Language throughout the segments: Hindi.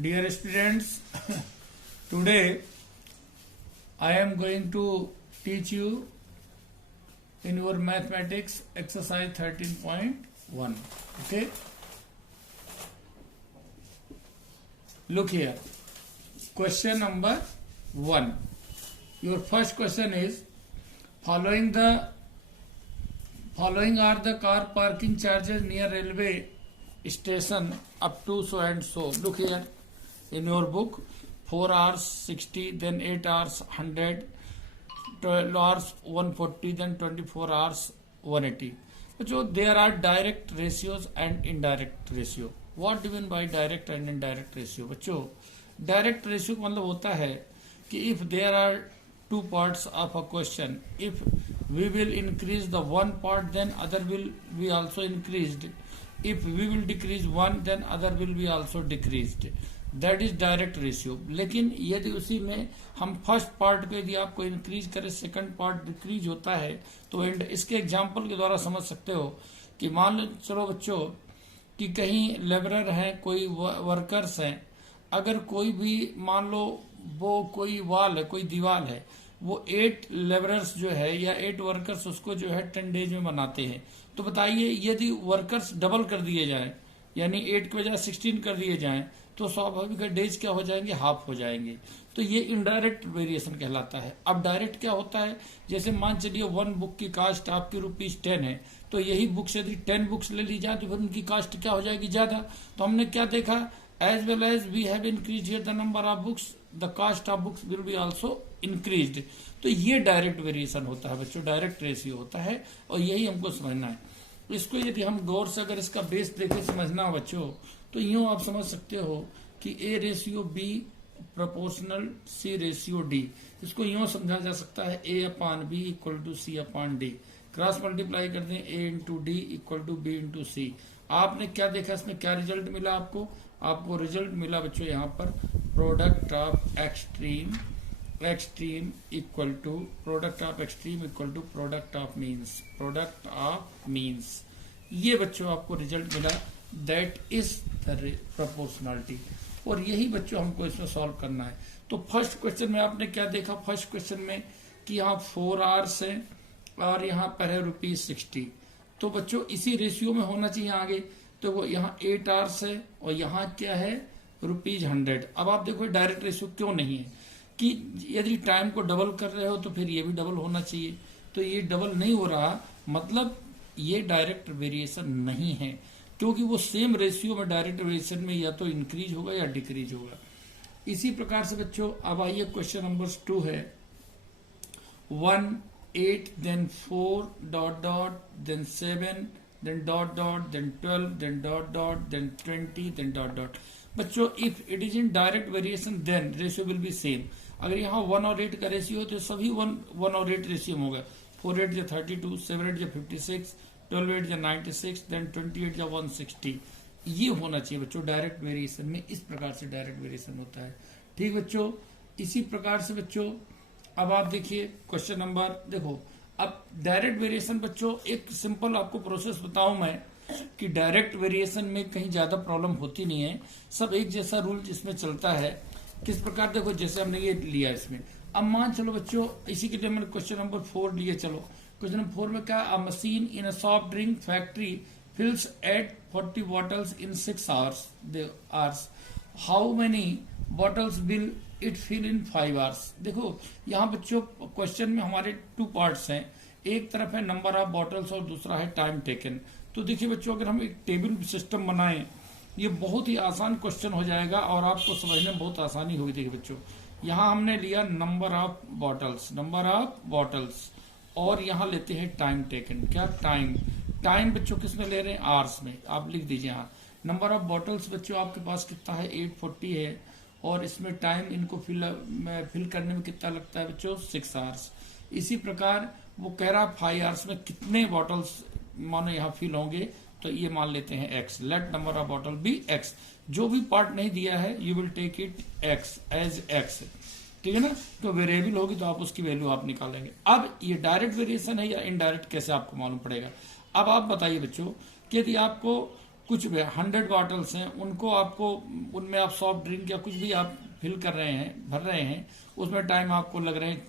Dear students, today I am going to teach you in your mathematics exercise 13.1. Okay, look here. Question number 1. Your first question is following are the car parking charges near railway station up to so and so. Look here in your book, 4 hours 60, then 8 hours 100, 12 hours 140, then 24 hours 180. So there are direct ratios and indirect ratio. What do you mean by direct and indirect ratio? बच्चों direct ratio का मतलब होता है कि if there are two parts of a question, if we will increase the one part, then other will be also increased. If we will decrease one, then other will be also decreased. That is direct ratio. लेकिन यदि उसी में हम फर्स्ट पार्ट पे यदि आपको इंक्रीज करें, सेकंड पार्ट डिक्रीज होता है, तो इसके एग्जांपल के द्वारा समझ सकते हो कि मान लो चलो बच्चों कि कहीं लेबरर हैं, कोई वर्कर्स हैं, अगर कोई भी मान लो वो कोई वाल है, कोई दीवार है, वो 8 लेबरर्स जो है या 8 वर्कर्स उसको जो है 10 डेज में बनाते हैं. तो बताइए यदि वर्कर्स डबल कर दिए जाएं, यानी 8 के बजाय 16 कर दिए जाएं, तो स्वाभाविक डेज क्या हो जाएंगे, हाफ हो जाएंगे. तो ये इनडायरेक्ट वेरिएशन कहलाता है. अब डायरेक्ट क्या होता है, जैसे मान चलिए 1 बुक की कास्ट आपकी ₹10 है, तो यही बुक्स यदि 10 बुक्स ले ली जाए तो फिर उनकी कास्ट क्या हो जाएगी, ज्यादा. तो हमने क्या देखा, as well as we have increase here the number of books, the cost of books will be also increased. तो ये डायरेक्ट वेरिएशन होता है बच्चों, डायरेक्ट रेशियो होता है, और यही हमको समझना है. इसको यदि हम गौर से अगर इसका बेस देखे समझना हो बच्चों, तो यूं आप समझ सकते हो कि A ratio B proportional C ratio D. इसको यूं समझा जा सकता है A upon B equal to C upon D. Cross multiply कर दें A into D equal to B into C. आपने क्या देखा, इसमें क्या रिजल्ट मिला आपको रिजल्ट मिला बच्चों यहाँ पर product of extreme equal to product of extreme equal to product of means. ये बच्चों आपको रिजल्ट मिला. That is the proportionality. और यही बच्चों हमको इसमें सॉल्व करना है. तो फर्स्ट क्वेश्चन में आपने क्या देखा, फर्स्ट क्वेश्चन में कि यहाँ 4 आवर्स है और यहाँ पर है ₹60. तो बच्चों इसी रेशियो में होना चाहिए आगे. तो वो यहाँ 8 आवर्स है और यहाँ क्या है ₹100. अब आप देखो डायरेक्ट रेशियो क्यों नहीं है, कि यदि टाइम को डबल कर रहे हो तो फिर ये भी डबल होना चाहिए. तो ये डबल नहीं हो रहा, मतलब ये डायरेक्ट वेरिएशन नहीं है, क्योंकि वो सेम रेशियो में डायरेक्ट वेरिएशन में या तो इंक्रीज होगा या डिक्रीज होगा. इसी प्रकार से बच्चों अब आइए क्वेश्चन नंबर 2 है. 1 8 then 4 dot dot then 7 then dot dot then 12 then dot dot then 20 then dot dot. बच्चों if it is in direct variation then ratio will be same. अगर यहाँ 1 और 8 का रेशियो तो सभी 1 और 8 रेशियो होगा. 4 8 जा 32, 7 8 जा 56, 12 8 जा 96, देन 28 जा 160. ये होना चाहिए बच्चों डायरेक्ट वेरिएशन में. इस प्रकार से डायरेक्ट वेरिएशन होता है. ठीक बच्चों, इसी प्रकार से बच्चों अब आप देखिए क्वेश्चन नंबर, देखो अब डायरेक्ट वेरिएशन बच्चों एक सिंपल आपको प्रोसेस बताऊं मैं कि डायरेक्ट वेरिएशन में कहीं ज्यादा प्रॉब्लम होती नहीं है, सब एक जैसा रूल इसमें चलता है. किस प्रकार, देखो जैसे हमने ये लिया इसमें. अब मान चलो बच्चों इसी के लिए मैंने क्वेश्चन नंबर 4 लिए. चलो क्वेश्चन नंबर 4 में क्या, a machine in a soft drink factory fills 40 bottles in 6 hours. How many bottles will it fill in 5 hours. देखो यहाँ बच्चों क्वेश्चन में हमारे 2 पार्ट्स हैं. एक तरफ है नंबर ऑफ बॉटल्स और दूसरा है टाइम टेकन. तो देखिए बच्चों अगर हम एक टेबल सिस्टम बनाएं, ये बहुत ही आसान क्वेश्चन हो जाएगा और आपको समझने में बहुत आसानी होगी. देखिए बच्चों यहाँ हमने लिया नंबर ऑफ बॉटल्स और यहाँ लेते हैं टाइम टेकन. क्या टाइम बच्चों किस में ले रहे हैं, आवर्स में. आप लिख दीजिए यहाँ नंबर ऑफ बॉटल्स बच्चों आपके पास कितना है 840 है, और इसमें टाइम इनको फिल करने में कितना लगता है बच्चों 6 आवर्स. इसी प्रकार वो कह रहा 5 आवर्स में कितने बॉटल्स मानो यहाँ फिल होंगे, तो ये मान लेते हैं x. Let number of bottle be x. जो भी पार्ट नहीं दिया है you will take it x as x. ठीक है ना. तो वेरिएबल होगी तो आप उसकी वैल्यू आप निकालेंगे. अब ये डायरेक्ट वेरिएशन है या इनडायरेक्ट कैसे आपको मालूम पड़ेगा. अब आप बताइए बच्चों कि यदि आपको कुछ भी 100 बॉटल्स हैं, उनको आपको उनमें आप सॉफ्ट ड्रिंक या कुछ भी आप फिल कर रहे हैं, भर रहे हैं, उसमें टाइम आपको लग रहे हैं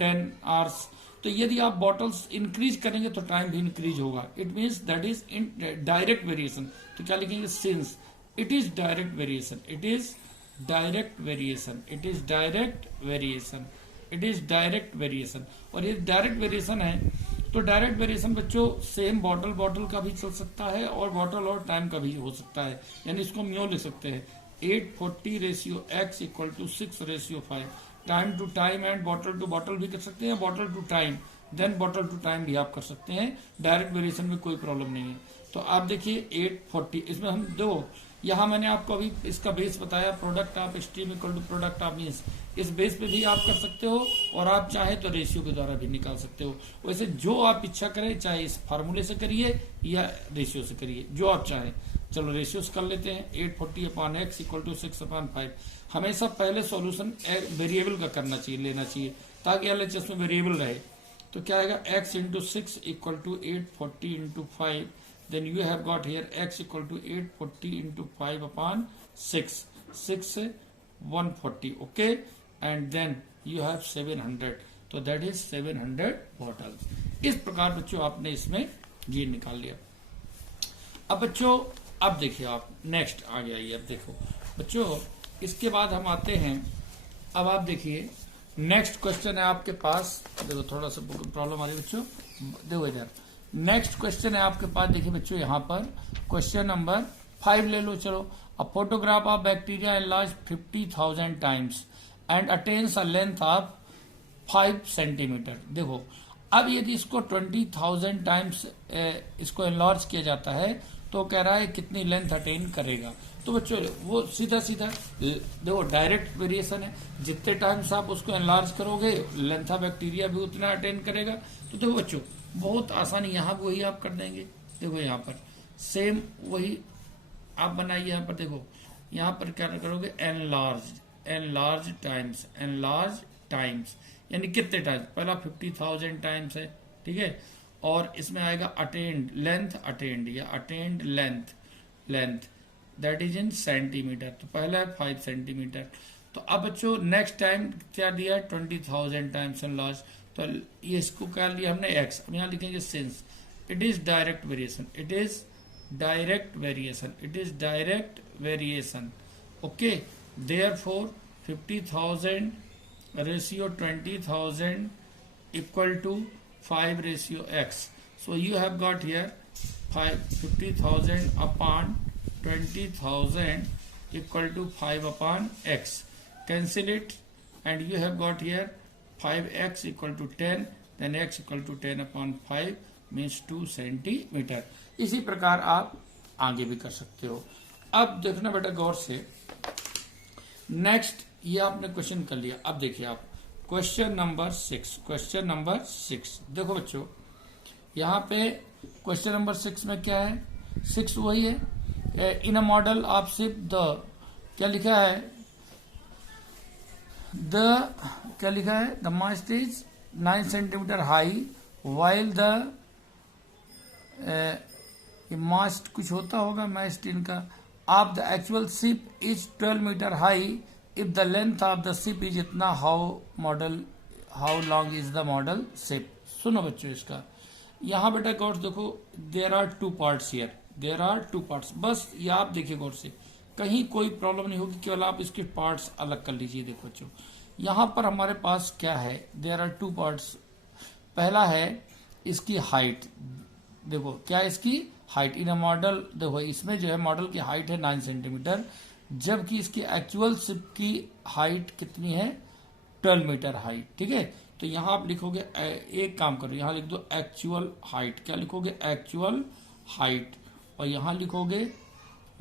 10 आवर्स। तो यदि आप बॉटल्स इंक्रीज करेंगे तो टाइम भी इंक्रीज होगा। It means that is in direct variation. तो क्या लिखेंगे, since it is direct variation, it is direct variation, it is direct variation, it is direct variation. और ये डायरेक्ट वेरिएशन है तो डायरेक्ट वेरिएशन बच्चों सेम बॉटल का भी चल सकता है और बॉटल और टाइम का भी हो सकता है। यानी इसको हम यूं लिख सकते हैं 840:x equal to 6:5। Time to time and bottle to bottle भी कर सकते हैं, bottle to time then bottle to time भी आप कर सकते हैं। डायरेक्ट वेरिएशन में कोई प्रॉब्लम नहीं है। तो आप देखिए 840, इसमें हम दो, यहाँ मैंने आपको अभी इसका बेस बताया, product of extreme equal to product of means. इस बेस पे भी आप कर सकते हो और आप चाहे तो रेशियो के द्वारा भी निकाल सकते हो। वैसे जो आप इच्छा करें, चाहे इस फार्मूले से करिए या रेशियो से करिए, जो आप चाहें। चलो रेशियोस कर लेते हैं। 840/x equal to 6/5। हमेशा पहले सॉल्यूशन वेरिएबल का करना चाहिए, लेना चाहिए, ताकि एलएचएस में वेरिएबल रहे। तो क्या आएगा, x into 6 equal to 840 into 5। then you have got here x equal to 840 into 5 upon 6, 140, okay, and then you have 700, तो that is 700 bottles। इस प्रकार बच्चों आपने इसमें ये निकाल लिया। अब बच्चों अब देखिए आप नेक्स्ट आ गया ये। अब देखो बच्चों इसके बाद हम आते हैं, अब आप देखिए नेक्स्ट क्वेश्चन है आपके पास। देखो थोड़ा सा प्रॉब्लम आ रही है बच्चों, देखो इधर नेक्स्ट क्वेश्चन है आपके पास। देखिए बच्चों यहाँ पर क्वेश्चन नंबर 5 ले लो। चलो, a photograph of bacteria enlarge 50,000 times and attains a length of 5 centimetre. देखो अब यदि इसको 20,000 टाइम्स इसको एनलार्ज किया जाता है तो कह रहा है कितनी लेंथ अटेन करेगा। तो बच्चों वो सीधा सीधा देखो डायरेक्ट वेरिएशन है, जितने टाइम्स आप उसको एनलार्ज करोगे लेंथ ऑफ बैक्टीरिया भी उतना अटेन करेगा। तो देखो बच्चों बहुत आसानी, यहाँ भी वही आप कर देंगे। देखो यहाँ पर सेम वही आप बनाइए। यहाँ पर देखो, यहाँ पर क्या करोगे, एनलार्ज टाइम्स, एनलार्ज टाइम्स यानी कितने टाइम्स, पहला 50,000 टाइम्स है, ठीक है, और इसमें आएगा अटेंड लेंथ, अटेंड या attend length, length that is in centimetre. तो पहला है 5 सेंटीमीटर। तो अब बच्चों नेक्स्ट टाइम क्या दिया है, 20,000 टाइम्स एनलार्ज। तो ये इसको क्या लिया हमने x। अब यहाँ लिखेंगे since it is direct variation, it is direct variation, it is direct variation, okay. Therefore 50,000 ratio 20,000 equal to 5:x। So you have got here 50,000 upon 20,000 equal to 5/x। Cancel it and you have got here 5x equal to 10, then x equal to 10/5 means 2 centimetre. इसी प्रकार आप आगे भी कर सकते हो। अब देखना बेटा गौर से, नेक्स्ट ये आपने क्वेश्चन कर लिया। अब देखिए आप क्वेश्चन नंबर 6, क्वेश्चन नंबर 6 देखो बच्चों यहाँ पे क्वेश्चन नंबर 6 में क्या है, 6 वही है, in a model of ship the, क्या लिखा है, क्या लिखा है, the mast is 9 centimetre high while the mast कुछ होता होगा मास्ट इनका of the actual ship is 12 metre high if the length of the ship is इतना, how long is the model ship. सुनो बच्चों इसका, यहाँ बेटा गौर देखो, there are 2 parts here, there are 2 parts. बस ये आप देखिए गौर से, कहीं कोई प्रॉब्लम नहीं होगी, केवल आप इसके पार्ट्स अलग कर लीजिए। देखो बच्चों यहाँ पर हमारे पास क्या है, देयर आर 2 पार्ट्स। पहला है इसकी हाइट, देखो क्या इसकी हाइट इन अ मॉडल, देखो इसमें जो है मॉडल की हाइट है 9 सेंटीमीटर, जबकि इसकी एक्चुअल शिप की हाइट कितनी है, 12 मीटर हाइट, ठीक है। तो यहाँ आप लिखोगे, एक काम करो यहाँ लिख दो एक्चुअल हाइट, क्या लिखोगे, एक्चुअल हाइट, और यहाँ लिखोगे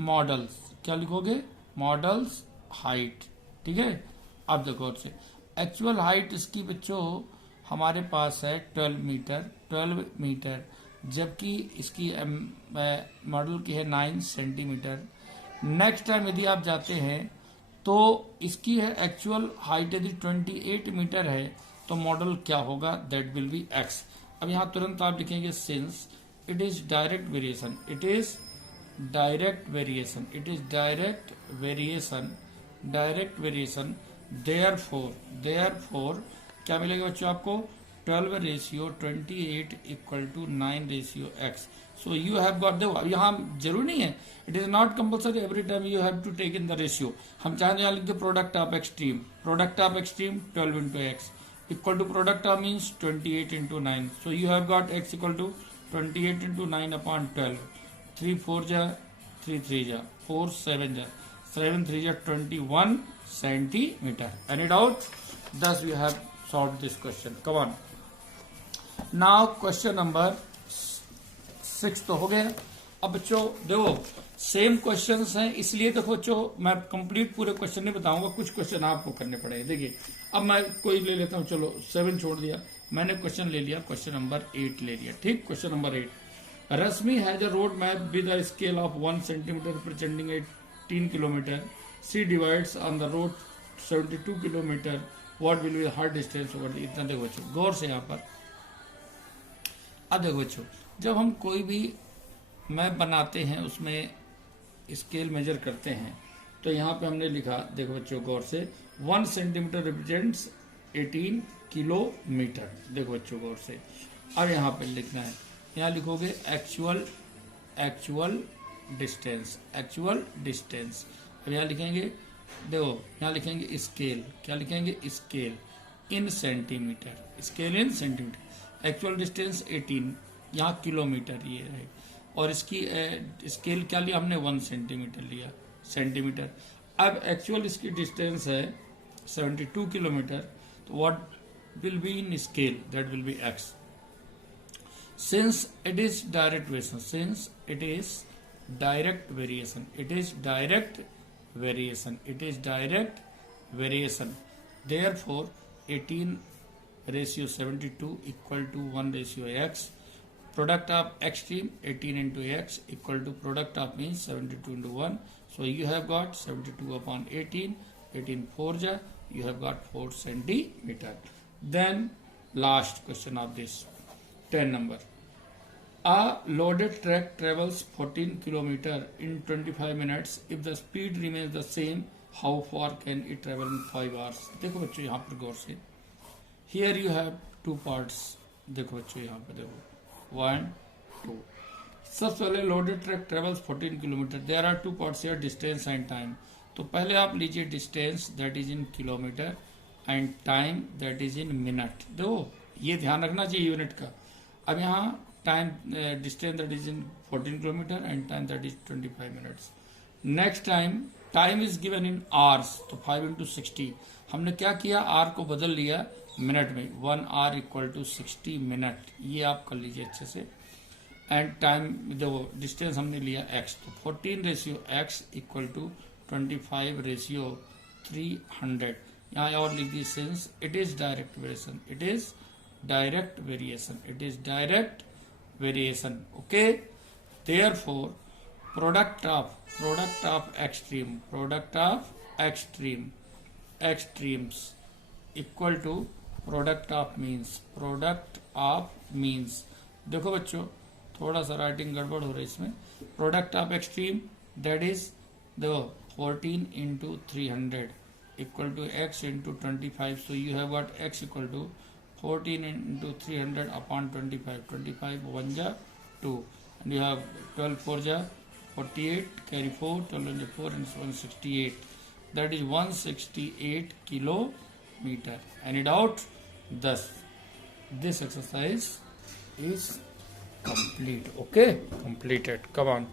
मॉडल्स, क्या लिखोगे, मॉडल्स हाइट, ठीक है। अब देखो से एक्चुअल हाइट इसकी बच्चों हमारे पास है 12 मीटर, जबकि इसकी मॉडल की है 9 सेंटीमीटर। नेक्स्ट टाइम यदि आप जाते हैं तो इसकी है एक्चुअल हाइट यदि 28 मीटर है तो मॉडल क्या होगा, दैट विल बी x। अब यहाँ तुरंत आप लिखेंगे since it is direct variation, it is direct variation. It is direct variation. Direct variation. Therefore क्या मिलेगा बच्चों आपको 12 ratio 28 equal to 9 ratio x. So you have got the, यहाँ जरूरी नहीं है, it is not compulsory every time you have to take in the ratio. हम चाहें तो यहाँ लिख दे product of extreme. Product of extreme 12 into x equal to product of means 28 into 9. So you have got x equal to 28 into 9 upon 12. 3 4 जा 3 3 जा 4 7 जा 7 3 जा 21 centimetre. Any doubt? Thus we have solved this question. Come on. Now question number 6 तो हो गया. अब बच्चों देखो सेम क्वेश्चंस हैं, इसलिए देखो बच्चों मैं कंप्लीट पूरे क्वेश्चन नहीं बताऊंगा, कुछ क्वेश्चन आपको करने पड़ेंगे. देखिए अब मैं कोई ले लेता हूं, चलो 7 छोड़ दिया, मैंने क्वेश्चन ले लिया, क्वेश्चन नंबर 8 ले लिया. ठीक, question number 8. Rashmi has a road map with a scale of 1 centimetre representing 18 kilometre. She divides on the road 72 kilometre. What will be her distance over. इतना देखो बच्चों गौर से यहाँ पर. अब देखो बच्चों जब हम कोई भी मैप बनाते हैं उसमें स्केल मेजर करते हैं तो यहाँ पे हमने लिखा, देखो बच्चों गौर से, 1 सेंटीमीटर रिप्रेजेंट्स 18 किलोमीटर. देखो बच्चों गौर से. अब यहाँ पे लिखना है, यहाँ लिखोगे एक्चुअल डिस्टेंस. अब यहाँ लिखेंगे, देखो यहाँ लिखेंगे स्केल. क्या लिखेंगे? Scale in centimetre. Scale in centimetre. Actual distance 18, यहाँ किलोमीटर ये है, और इसकी स्केल क्या लिया हमने? 1 सेंटीमीटर लिया, सेंटीमीटर. अब एक्चुअल इसकी डिस्टेंस है 72 किलोमीटर. तो what will be in scale? That will be x. Since it is direct variation, therefore 18 ratio 72 equal to 1 ratio x. Product of extreme 18 into x equal to product of means 72 into 1. So you have got 72 upon 18. 18 4 ja, you have got 4 centimeter. Then last question of this 10 number. A loaded truck travels 14 kilometer in 25 minutes. If the speed remains the same, how far can it travel in 5 hours? देखो बच्चों यहाँ पर गौर से. Here you have 2 parts. देखो बच्चों यहाँ पर देखो 1 2. सबसे पहले loaded truck travels 14 kilometre. There are 2 parts here, distance and time. तो पहले आप लीजिए distance that is in kilometre and time that is in minute. देखो ये ध्यान रखना चाहिए यूनिट का. अब यहाँ time distance that is in 14 kilometre and time that is 25 minutes. Next time is given in hours. तो 5 इंटू 60. हमने क्या किया? आर को बदल लिया मिनट में. 1 आर इक्वल टू 60 मिनट. ये आप कर लीजिए अच्छे से. एंड टाइम देखो डिस्टेंस हमने लिया x. तो 14 ratio x equal to 25 ratio 300. यहाँ और लिख दी since it is direct variation. Okay. Therefore product of extremes equal to product of means. देखो बच्चों थोड़ा सा राइटिंग गड़बड़ हो रही है इसमें. Product of extreme that is देखो 14 into 300 equal to x into 25. So you have got x equal to 14 into 300 upon 25. 25 1 जा 2 एंड यू हैव 12 4 जा 48 carry 4 12 4 and 168. That is 168 kilometer. Any doubt? Thus, this exercise is complete. Okay, completed. Come on.